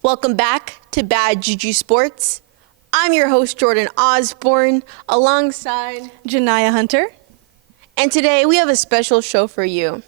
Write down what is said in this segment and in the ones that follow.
Welcome back to Bad Juju Sports. I'm your host, Jordan Osborne, alongside Janiyah Hunter. And today we have a special show for you.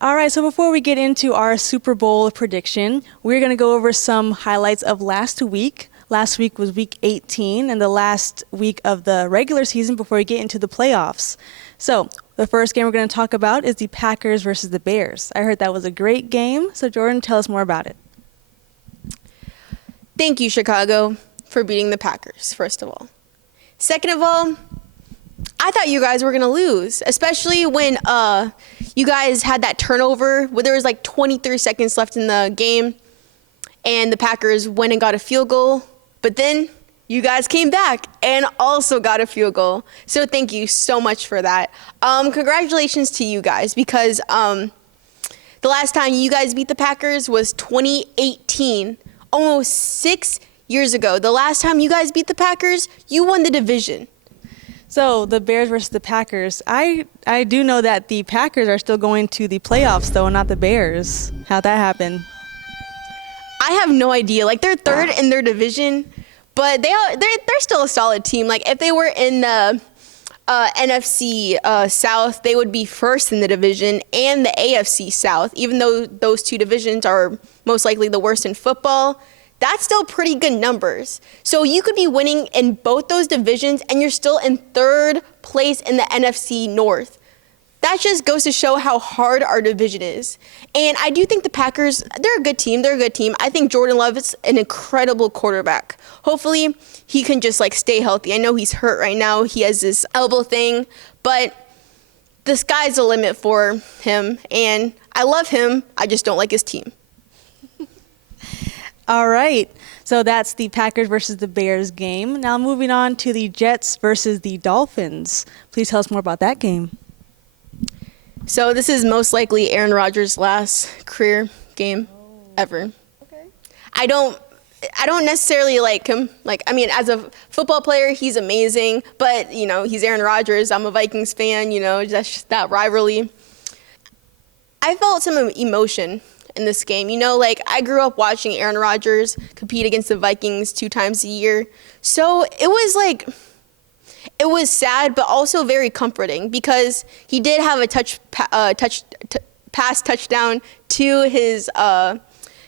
All right, so before we get into our Super Bowl prediction, we're going to go over some highlights of last week. Last week was week 18 and the last week of the regular season before we get into the playoffs. So the first game we're going to talk about is the Packers versus the Bears. I heard that was a great game. So Jordan, tell us more about it. Thank you, Chicago, for beating the Packers, first of all. Second of all, I thought you guys were going to lose, especially when you guys had that turnover where there was like 23 seconds left in the game and the Packers went and got a field goal. But then you guys came back and also got a field goal. So thank you so much for that. Congratulations to you guys because the last time you guys beat the Packers was 2018, almost 6 years ago. The last time you guys beat the Packers, you won the division. So the Bears versus the Packers. I do know that the Packers are still going to the playoffs, though, and not the Bears. How'd that happen? I have no idea. Like, they're third in their division, but they're still a solid team. Like, if they were in the NFC South, they would be first in the division, and the AFC South, even though those two divisions are most likely the worst in football. That's still pretty good numbers. So you could be winning in both those divisions and you're still in third place in the NFC North. That just goes to show how hard our division is. And I do think the Packers, they're a good team. I think Jordan Love is an incredible quarterback. Hopefully he can just stay healthy. I know he's hurt right now. He has this elbow thing, but the sky's the limit for him. And I love him. I just don't like his team. All right, so that's the Packers versus the Bears game. Now moving on to the Jets versus the Dolphins. Please tell us more about that game. So this is most likely Aaron Rodgers' last career game ever. Okay. I don't necessarily like him. As a football player, he's amazing. But, he's Aaron Rodgers. I'm a Vikings fan, that's just that rivalry. I felt some emotion in this game. I grew up watching Aaron Rodgers compete against the Vikings 2 times a year. So it was sad, but also very comforting because he did have a pass touchdown to his guy,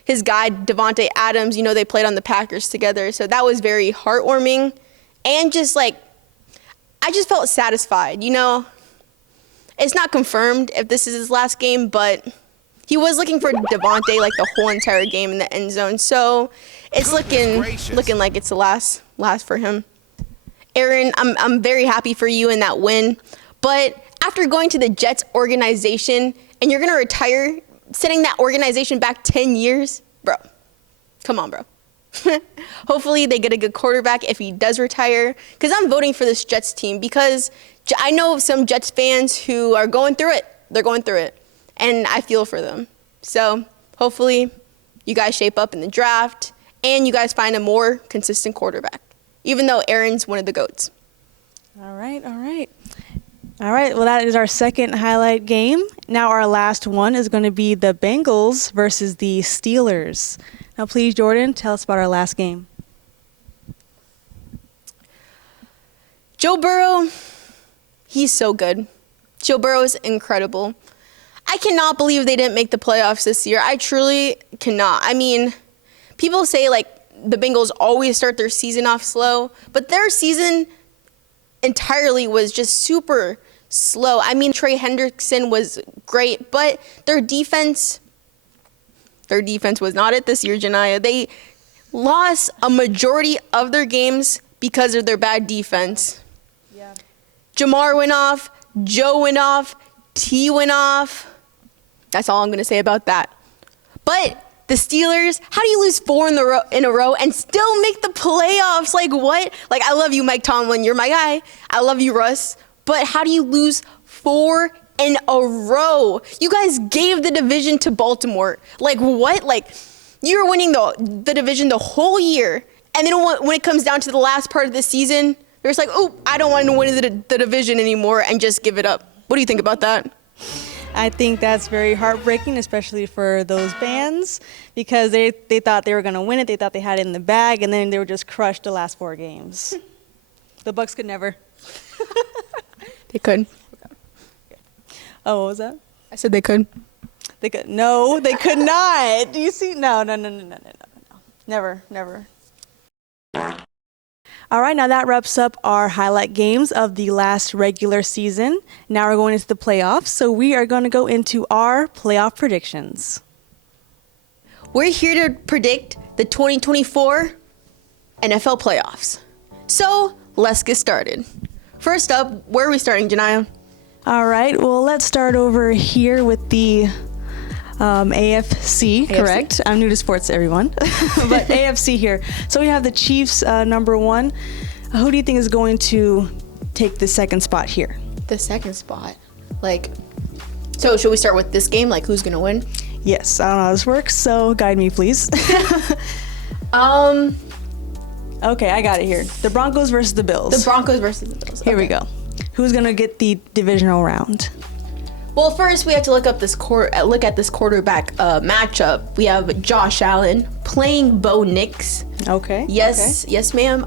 Devontae Adams. They played on the Packers together. So that was very heartwarming. And I just felt satisfied. It's not confirmed if this is his last game, but he was looking for Devontae the whole entire game in the end zone. So it's looking like it's the last for him. Aaron, I'm very happy for you in that win. But after going to the Jets organization and you're going to retire, setting that organization back 10 years, bro, come on, bro. Hopefully they get a good quarterback if he does retire. Because I'm voting for this Jets team because I know of some Jets fans who are going through it. They're going through it. And I feel for them. So hopefully you guys shape up in the draft and you guys find a more consistent quarterback, even though Aaron's one of the GOATs. All right. Well, that is our second highlight game. Now our last one is going to be the Bengals versus the Steelers. Now, please, Jordan, tell us about our last game. Joe Burrow, he's so good. Joe Burrow is incredible. I cannot believe they didn't make the playoffs this year. I truly cannot. People say the Bengals always start their season off slow, but their season entirely was just super slow. Trey Hendrickson was great, but their defense was not it this year, Janiyah. They lost a majority of their games because of their bad defense. Yeah. Jamar went off, Joe went off, T went off. That's all I'm going to say about that. But the Steelers, how do you lose 4 in a row and still make the playoffs? What? I love you, Mike Tomlin. You're my guy. I love you, Russ. But how do you lose 4 in a row? You guys gave the division to Baltimore. What? You were winning the division the whole year. And then when it comes down to the last part of the season, they're just oh, I don't want to win the division anymore and just give it up. What do you think about that? I think that's very heartbreaking, especially for those bands, because they thought they were going to win it. They thought they had it in the bag, and then they were just crushed the last 4 games. The Bucks could never. They could. Oh, what was that? I said they could. They could. No, they could not. Do you see? No. Never. All right, now that wraps up our highlight games of the last regular season. Now we're going into the playoffs, so we are going to go into our playoff predictions. We're here to predict the 2024 NFL playoffs. So let's get started. First up, where are we starting, Janiyah? All right, well, let's start over here with the AFC, correct? I'm new to sports, everyone. But AFC here. So we have the Chiefs, number 1. Who do you think is going to take the second spot here? The second spot. So should we start with this game? Like, who's going to win? Yes, I don't know how this works, so guide me, please. Okay, I got it here. The Broncos versus the Bills. The Broncos versus the Bills. Here we go. Who's going to get the divisional round? Well, first we have to look at this quarterback matchup. We have Josh Allen playing Bo Nix. Okay. Yes, ma'am.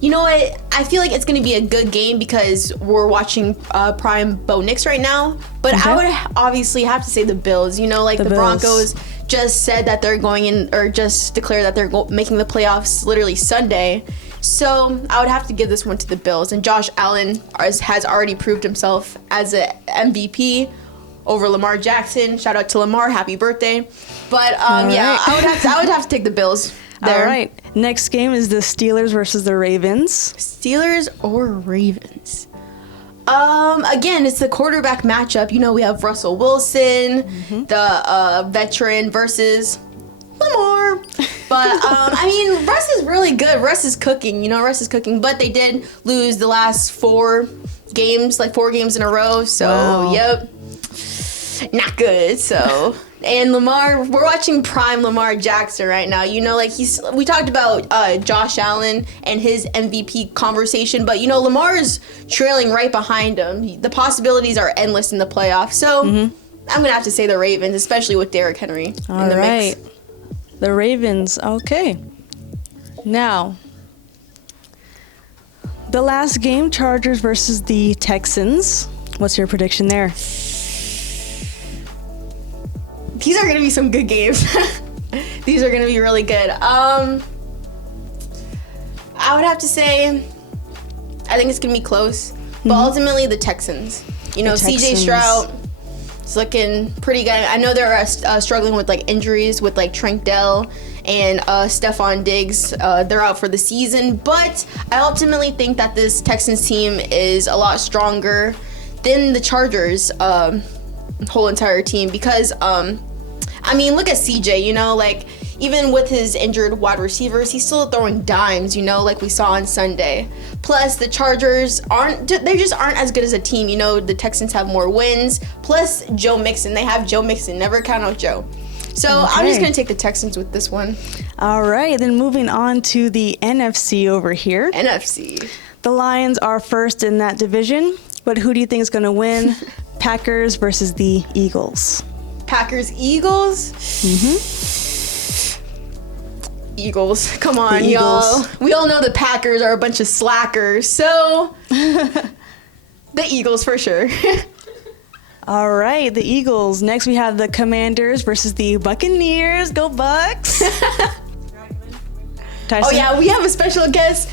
You know what? I feel like it's going to be a good game because we're watching prime Bo Nix right now. But I would obviously have to say the Bills. You know, the Broncos just said that they're going in, or just declared that they're making the playoffs literally Sunday. So I would have to give this one to the Bills. And Josh Allen has already proved himself as an MVP over Lamar Jackson. Shout out to Lamar, happy birthday. But yeah, right. I would have to take the Bills there. All right. Next game is the Steelers versus the Ravens. Steelers or Ravens? Again, it's the quarterback matchup. You know, we have Russell Wilson, the veteran, versus Lamar. But I mean, Russ is really good. Russ is cooking. But they did lose the last 4 games, 4 games in a row. So wow. Yep, not good. So and Lamar, we're watching prime Lamar Jackson right now. You know, we talked about Josh Allen and his MVP conversation, but Lamar's trailing right behind him. The possibilities are endless in the playoffs. So I'm gonna have to say the Ravens, especially with Derrick Henry in the mix. The Ravens, okay. Now, the last game, Chargers versus the Texans. What's your prediction there? These are going to be some good games. These are going to be really good. I would have to say, I think it's going to be close. But ultimately, the Texans. CJ Stroud is looking pretty good. I know they're struggling with injuries with Trank Dell and Stephon Diggs. They're out for the season, but I ultimately think that this Texans team is a lot stronger than the Chargers whole entire team because I mean, look at CJ, even with his injured wide receivers, he's still throwing dimes, like we saw on Sunday. Plus, the Chargers just aren't as good as a team. The Texans have more wins. Plus, Joe Mixon. They have Joe Mixon. Never count out Joe. So I'm just going to take the Texans with this one. All right, then moving on to the NFC over here. NFC. The Lions are first in that division, but who do you think is going to win? Packers versus the Eagles. Packers, Eagles? Eagles. Come on, y'all. We all know the Packers are a bunch of slackers, so the Eagles for sure. All right, the Eagles. Next, we have the Commanders versus the Buccaneers. Go Bucks! Oh yeah, we have a special guest,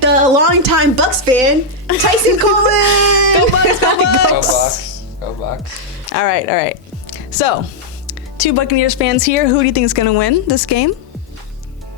the longtime Bucks fan, Tyson Coleman. Go Bucks! Go Bucks! Go Bucks! Go Bucks! All right. So, 2 Buccaneers fans here. Who do you think is going to win this game?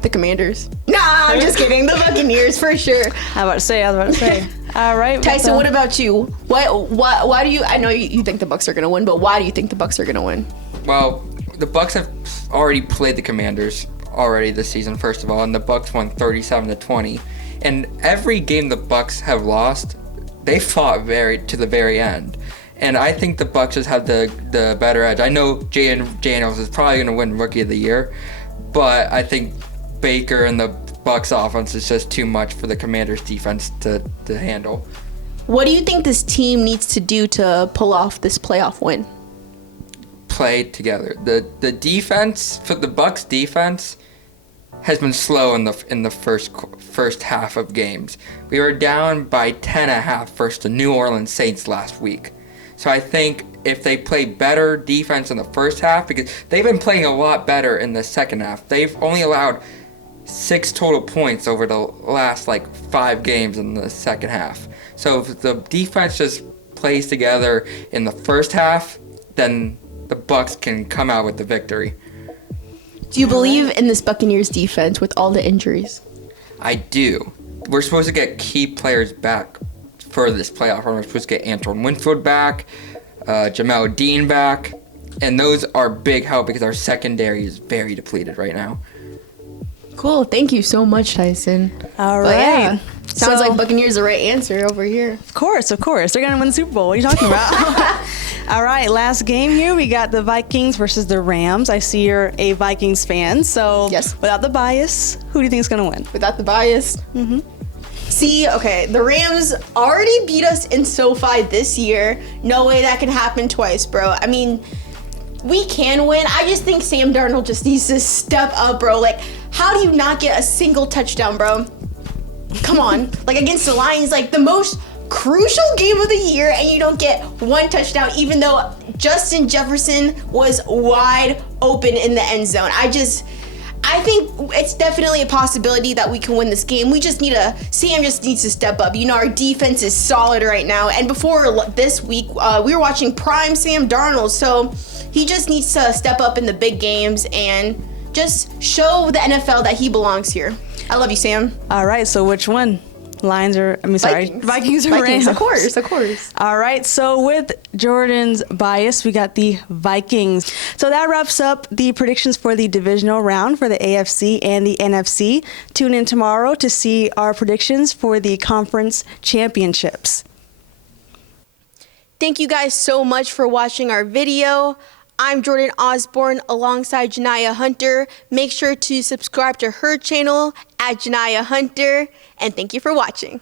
The Commanders. Nah, I'm just kidding. The Buccaneers for sure. I was about to say. All right, Tyson. What about you? Why do you? I know you think the Bucks are gonna win, but why do you think the Bucks are gonna win? Well, the Bucks have already played the Commanders this season. First of all, and the Bucks won 37-20. And every game the Bucks have lost, they fought to the very end. And I think the Bucks just have the better edge. I know Jay Daniels is probably gonna win Rookie of the Year, but I think Baker and the Bucks offense is just too much for the Commanders defense to handle. What do you think this team needs to do to pull off this playoff win? Play together. The defense for the Bucks defense has been slow in the first half of games. We were down by 10 at half versus the New Orleans Saints last week. So I think if they play better defense in the first half, because they've been playing a lot better in the second half. They've only allowed 6 total points over the last 5 games in the second half. So if the defense just plays together in the first half, then the Bucks can come out with the victory. Do you believe in this Buccaneers defense with all the injuries? I do. We're supposed to get key players back for this playoff run. We're supposed to get Antoine Winfield back, Jamel Dean back, and those are big help because our secondary is very depleted right now. Cool. Thank you so much, Tyson. All But yeah, right. sounds So- like Buccaneers the right answer over here. Of course. They're going to win the Super Bowl. What are you talking about? All right, last game here. We got the Vikings versus the Rams. I see you're a Vikings fan, so Yes. without the bias, who do you think is going to win? Without the bias. Mm-hmm. See, okay, the Rams already beat us in SoFi this year. No way that can happen twice, bro. I mean, we can win. I just think Sam Darnold just needs to step up, bro. How do you not get a single touchdown, bro? Come on. Against the Lions, the most crucial game of the year, and you don't get one touchdown, even though Justin Jefferson was wide open in the end zone. I think it's definitely a possibility that we can win this game. Sam just needs to step up. Our defense is solid right now. And before this week, we were watching prime Sam Darnold. So he just needs to step up in the big games and just show the NFL that he belongs here. I love you, Sam. All right, so which one? Vikings or Vikings, Rams? of course. All right, so with Jordan's bias, we got the Vikings. So that wraps up the predictions for the divisional round for the AFC and the NFC. Tune in tomorrow to see our predictions for the conference championships. Thank you guys so much for watching our video. I'm Jordan Osborne alongside Janiyah Hunter. Make sure to subscribe to her channel at Janiyah Hunter. And thank you for watching.